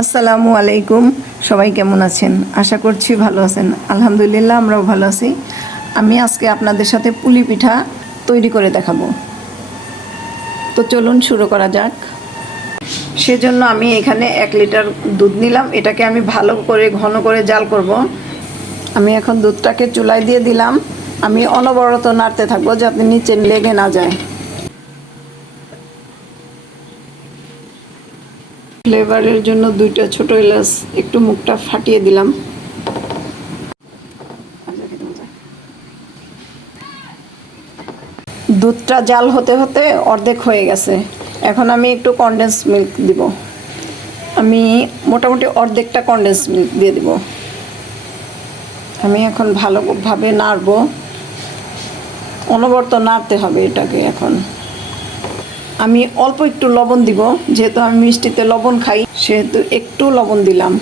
আসসালামু আলাইকুম। সবাই কেমন আছেন? আশা করছি ভালো আছেন। আলহামদুলিল্লাহ আমরাও ভালো আছি। আমি আজকে আপনাদের সাথে পুলি পিঠা তৈরি করে দেখাবো। তো চলুন শুরু করা যাক। সেজন্য আমি এখানে 1 লিটার দুধ নিলাম। এটাকে আমি ভালো করে ঘন করে জাল করব। আমি এখন দুধটাকে চুলায় দিয়ে দিলাম। আমি অনবরত নাড়তে থাকবো যাতে নিচে লেগে না যায়। ফ্লেভারের জন্য 2টা ছোট এলাচ একটু মুখটা ফাটিয়ে দিলাম। দুধটা জাল হতে হতে অর্ধেক হয়ে গেছে। এখন আমি একটু কনডেন্স মিল্ক দিব। আমি মোটামুটি অর্ধেকটা কনডেন্স মিল্ক দিয়ে দিব। আমি এখন ভালোভাবে নাড়বো, অনবরত নাড়তে হবে এটাকে। এখন আমি অল্প একটু লবণ দিব, যেহেতু আমি মিষ্টিতে লবণ খাই সেহেতু একটু লবণ দিলাম।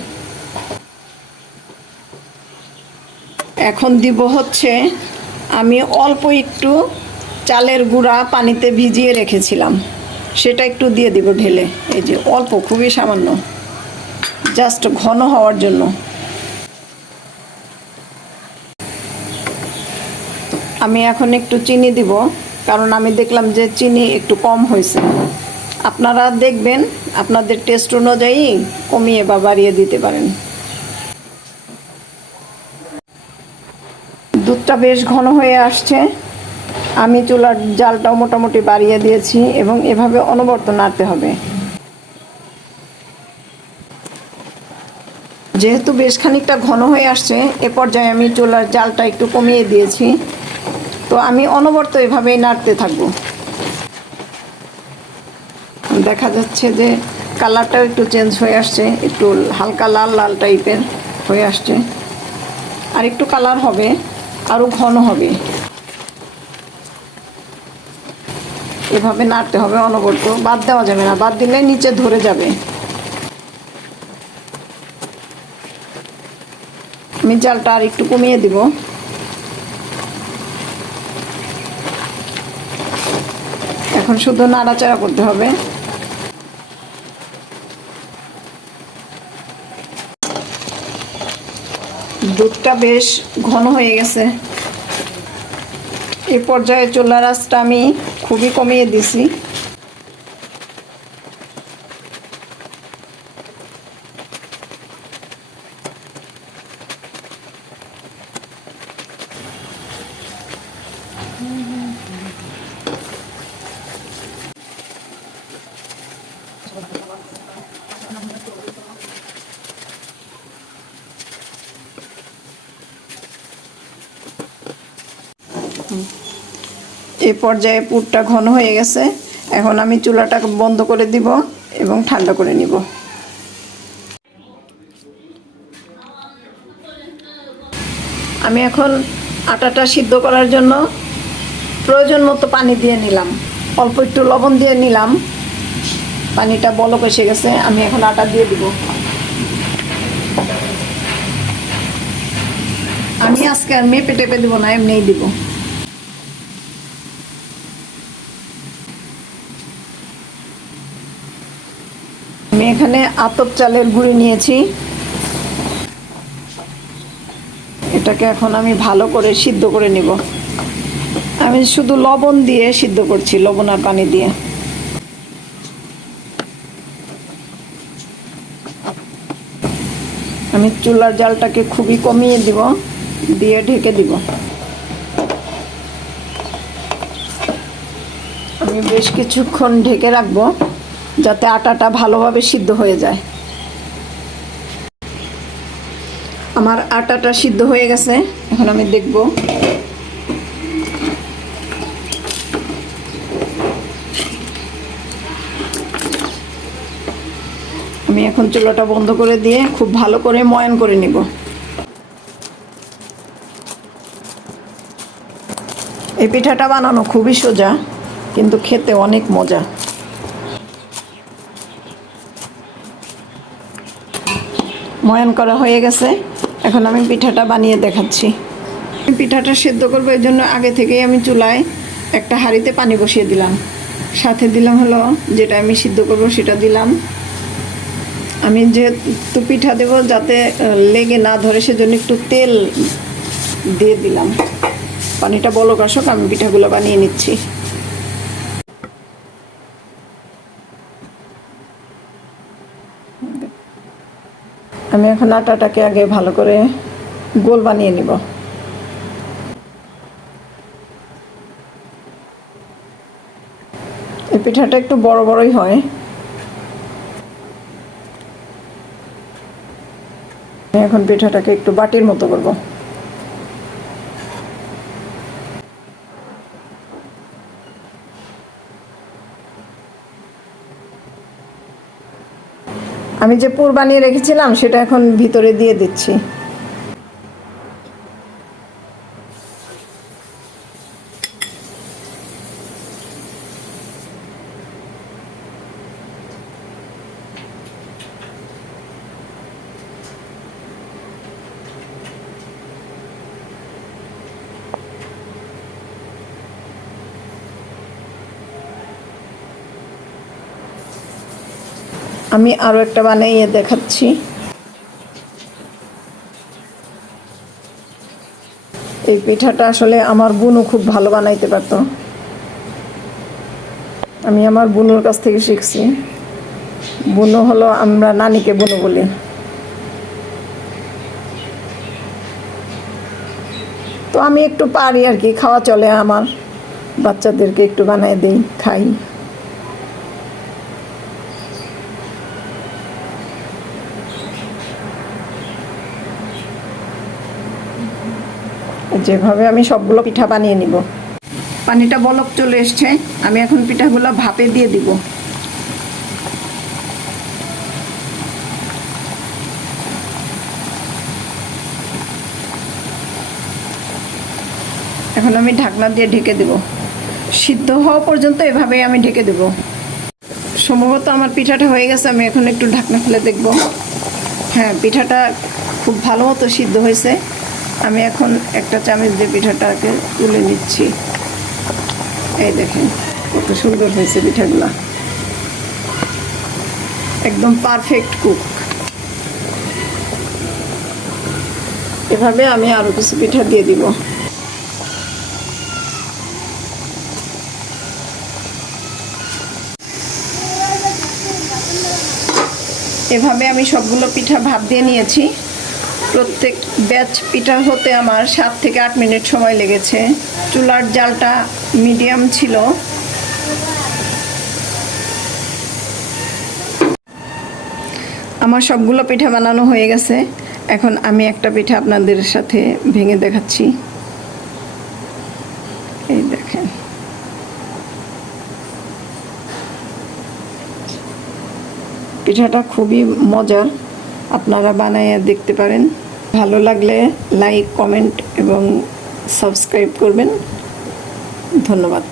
এখন দিব হচ্ছে আমি অল্প একটু চালের গুঁড়া পানিতে ভিজিয়ে রেখেছিলাম, সেটা একটু দিয়ে দিব ঢেলে। এই যে অল্প, খুবই সামান্য, জাস্ট ঘন হওয়ার জন্য। আমি এখন একটু চিনি দিব, কারণ আমি দেখলাম যে চিনি একটু কম হয়েছে। আপনারা দেখবেন আপনাদের টেস্ট অনুযায়ী কমিয়ে বা বাড়িয়ে দিতে পারেন। দুধটা বেশ ঘন হয়ে আসছে। আমি চুলার জালটাও মোটামুটি বাড়িয়ে দিয়েছি এবং এভাবে অনবরত নাড়তে হবে। যেহেতু বেশ খানিকটা ঘন হয়ে আসছে, এ পর্যায়ে আমি চুলার জালটা একটু কমিয়ে দিয়েছি। তো আমি অনবরত এভাবেই নাড়তে থাকবো। দেখা যাচ্ছে যে কালারটাও একটু চেঞ্জ হয়ে আসছে, একটু হালকা লাল লাল টাইপের হয়ে আসছে। আর একটু কালার হবে, আরও ঘন হবে। এভাবে নাড়তে হবে অনবরত, বাদ দেওয়া যাবে না, বাদ দিলে নিচে ধরে যাবে। আমি জালটা আর একটু কমিয়ে দিব। এখন শুধু নাড়াচাড়া করতে হবে। দুধটা বেশ ঘন হয়ে গেছে। এই পর্যায়ে চুলার আঁচটা আমি খুবই কমিয়ে দিছি। এই পর্যায়ে পুরটা ঘন হয়ে গেছে। এখন আমি চুলাটা বন্ধ করে দিব এবং ঠান্ডা করে নিব। আমি এখন আটাটা সিদ্ধ করার জন্য প্রয়োজন মতো পানি দিয়ে নিলাম, অল্প একটু লবণ দিয়ে নিলাম। পানিটা বলক এসে গেছে, আমি এখন আটা দিয়ে দিব। আমি আজকে আর মেপে টেপে দিব না, এমনিই দিব। আমি এখানে আতপ চালের গুঁড়ি নিয়েছি। এটাকে এখন আমি ভালো করে সিদ্ধ করে নিব। আমি শুধু লবণ দিয়ে সিদ্ধ করছি, লবণ আর পানি দিয়ে। আমি চুলার জালটাকে খুবই কমিয়ে দিব, দিয়ে ঢেকে দিব। আমি বেশ কিছুক্ষণ ঢেকে রাখবো যাতে আটাটা ভালোভাবে সিদ্ধ হয়ে যায়। আমার আটাটা সিদ্ধ হয়ে গেছে, এখন আমি দেখব। আমি এখন চুলাটা বন্ধ করে দিয়ে খুব ভালো করে ময়ান করে নিব। এই পিঠাটা বানানো খুবই সোজা, কিন্তু খেতে অনেক মজা। ময়ান করা হয়ে গেছে, এখন আমি পিঠাটা বানিয়ে দেখাচ্ছি। পিঠাটা সেদ্ধ করবো, এর জন্য আগে থেকেই আমি চুলায় একটা হাঁড়িতে পানি বসিয়ে দিলাম। সাথে দিলাম হলো যেটা আমি সিদ্ধ করব সেটা দিলাম। আমি যেহেতু পিঠা দেবো যাতে লেগে না ধরে সেজন্য একটু তেল দিয়ে দিলাম। পানিটা বলক আসুক, আমি পিঠাগুলো বানিয়ে নিচ্ছি। আমি এখন আটাটাকে আগে ভালো করে গোল বানিয়ে নিব। এই পিঠাটা একটু বড় বড়ই হয়। এখন পিঠাটাকে একটু বাটির মতো করব। আমি যে পুর বানিয়ে রেখেছিলাম সেটা এখন ভিতরে দিয়ে দিচ্ছি। আমি আরও একটা বানিয়ে দেখাচ্ছি। এই পিঠাটা আসলে আমার বোনও খুব ভালো বানাইতে পারতো। আমি আমার বোনের কাছ থেকে শিখছি। বুনো হলো, আমরা নানিকে বুনো বলি। তো আমি একটু পারি আর কি, খাওয়া চলে আমার, বাচ্চাদেরকে একটু বানায় দিই, খাই। যেভাবে আমি সবগুলো পিঠা বানিয়ে নিব। পানিটা বলক চলে এসছে, আমি এখন পিঠাগুলো ভাপে দিয়ে দিব। এখন আমি ঢাকনা দিয়ে ঢেকে দেব। সিদ্ধ হওয়া পর্যন্ত এভাবেই আমি ঢেকে দেব। সম্ভবত আমার পিঠাটা হয়ে গেছে, আমি এখন একটু ঢাকনা খুলে দেখব। হ্যাঁ, পিঠাটা খুব ভালো মতো সিদ্ধ হয়েছে। আমি এখন একটা চামচ দিয়ে পিঠাটাকে তুলে নিচ্ছি। এই দেখেন কত সুন্দর হয়েছে পিঠাগুলা, একদম পারফেক্ট কুক। এভাবে আমি আরও কিছু পিঠা দিয়ে দিব। এভাবে আমি সবগুলো পিঠা ভাপ দিয়ে নিয়েছি। প্রত্যেক ব্যাচ পিঠা হতে আমার 7 থেকে 8 মিনিট সময় লেগেছে। চুলার জালটা মিডিয়াম ছিল। আমার সবগুলো পিঠা বানানো হয়ে গেছে। এখন আমি একটা পিঠা আপনাদের সাথে ভেঙে দেখাচ্ছি। এই দেখেন, পিঠাটা খুবই মজার, আপনারা বানাইয়া দেখতে পারেন। ভালো লাগলে লাইক, কমেন্ট এবং সাবস্ক্রাইব করবেন। ধন্যবাদ।